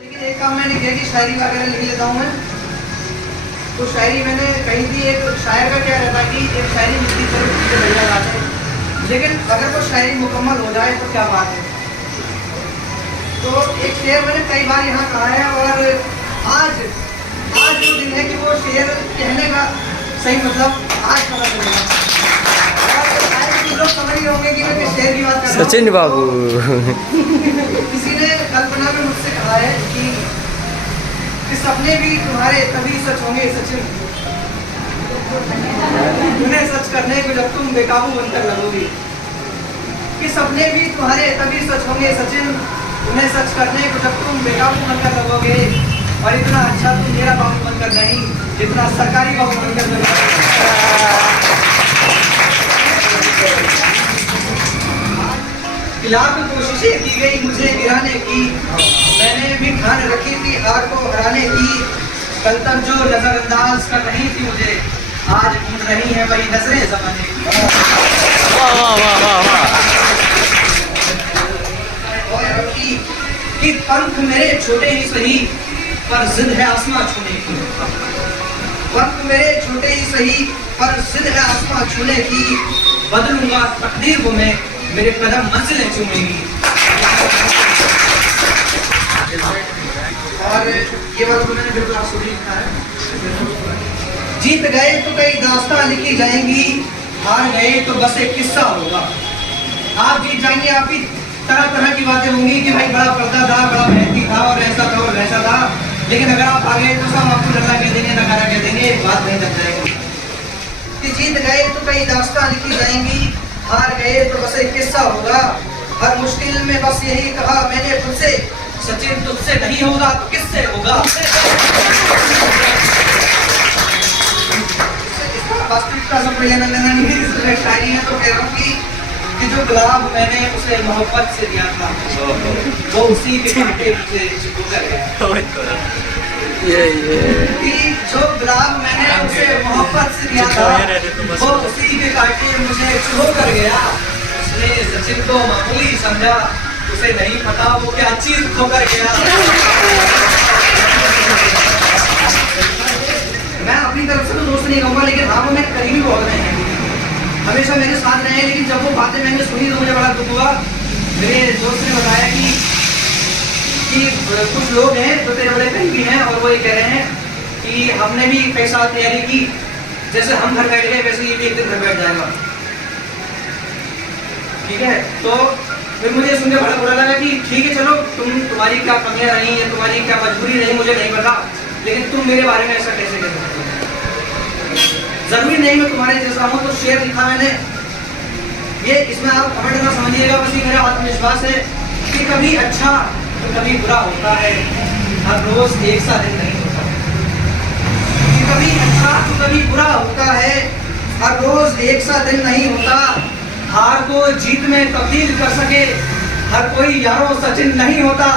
लेकिन एक काम मैंने किया कि शायरी वगैरह लिख लेता हूँ मैं। तो शायरी मैंने कही थी, एक शायर का क्या रहता है कि एक शायरी लिखती चलो चीज़ें बढ़िया जाते हैं, लेकिन अगर वो शायरी मुकम्मल हो जाए तो क्या बात है। तो एक शेर मैंने कई बार यहाँ कहा है और आज आज जो दिन है कि वो शेर कहने का सही मतलब आज पता चलेगा। लोग समझ रहे होंगे कि मैं किस शेर की बात कर रहा हूँ। सचिन बाबू किसी ने कल्पना में मुझसे कहा है कि सपने भी तुम्हारे तभी सच होंगे सचिन, उन्हें सच करने को जब तुम बेकाबू बनकर लगोगी। कि सपने भी तुम्हारे तभी सच होंगे सचिन, उन्हें सच करने को जब तुम बेकाबू बनकर लगोगे। और इतना अच्छा तुम मेरा बाबू बनकर नहीं, जितना सरकारी बाबू बनकर लगोगे। लाख कोशिशें की गई मुझे गिराने की, मैंने भी ठान रखी थी हार को हराने की। कल तक जो नजरअंदाज कर रही थी मुझे, आज ढूंढ रही है वही नजरें ज़माने की। वाह वाह वाह वाह वाह। और कि पंख मेरे छोटे ही सही, पर जिद है आसमां छूने की। पंख मेरे छोटे ही सही, पर जिद है आसमां छूने की। बदलूंगा तकदीर को मैं, मेरे कदम मंजिलें चूमेंगी। और ये बात तो मैंने बिल्कुल आपको लिखा है। जीत गए तो कई दास्तां लिखी जाएंगी, हार गए तो बस एक किस्सा होगा। आप जीत जाएंगे, आपकी तरह तरह की बातें होंगी कि भाई बड़ा पर्दा था, बड़ा मेहनती था और ऐसा था और वैसा था। लेकिन अगर आप आ गए तो सब आपको लल्ला कह देंगे, नकारा कह देंगे, एक बात नहीं लग जाएगी कि जीत गए तो कई दास्तां लिखी जाएंगी, हार गए तो बस एक किस्सा होगा। हर मुश्किल में बस यही कहा मैंने तुझसे, सचिन तुझसे नहीं होगा तो किससे होगा। वास्तविकता से कोई लेना देना नहीं, इसमें शायरी है तो कह रहा हूँ कि जो गुलाब मैंने उसे मोहब्बत से दिया था, वो उसी के कांटे मुझे छू कर गया। कि जो गुलाब मैंने उसे मोहब्बत से दिया था, वो उसी के कांटे मुझे छू कर गया। उसने सचिन को मामूली समझा, उसे नहीं पता वो क्या चीज खो कर गया। मैं अपनी तरफ से तो दोस्त नहीं कहूँगा, लेकिन हाँ वो मेरे करीबी बहुत रहे हैं, हमेशा मेरे साथ रहे हैं। लेकिन जब वो बातें मैंने सुनी तो मुझे बड़ा दुख हुआ। मेरे दोस्त ने बताया कि कुछ लोग हैं जो तेरे बड़े करीबी हैं और वो ये कह रहे हैं कि हमने भी कई साल तैयारी की, जैसे हम घर बैठ गए वैसे ये भी एक दिन घर बैठ जाएगा। ठीक है, तो फिर मुझे सुनकर बड़ा बुरा लगा कि ठीक है चलो, तुम्हारी क्या कमियां रही हैं, तुम्हारी क्या मजबूरी रही, मुझे नहीं पता, लेकिन तुम मेरे बारे में ऐसा कैसे कह सकते हो। जरूरी नहीं मैं तुम्हारे जैसा हूँ। तो शेर लिखा मैंने, ये इसमें आप कमेंट ना समझिएगा, बस ये मेरा आत्मविश्वास है कि कभी अच्छा तो कभी बुरा होता है, हर रोज एक सा दिन नहीं होता। कि कभी अच्छा तो कभी बुरा होता है, हर रोज एक सा दिन नहीं होता। हार को जीत में तब्दील कर सके हर कोई यारों सचिन नहीं होता।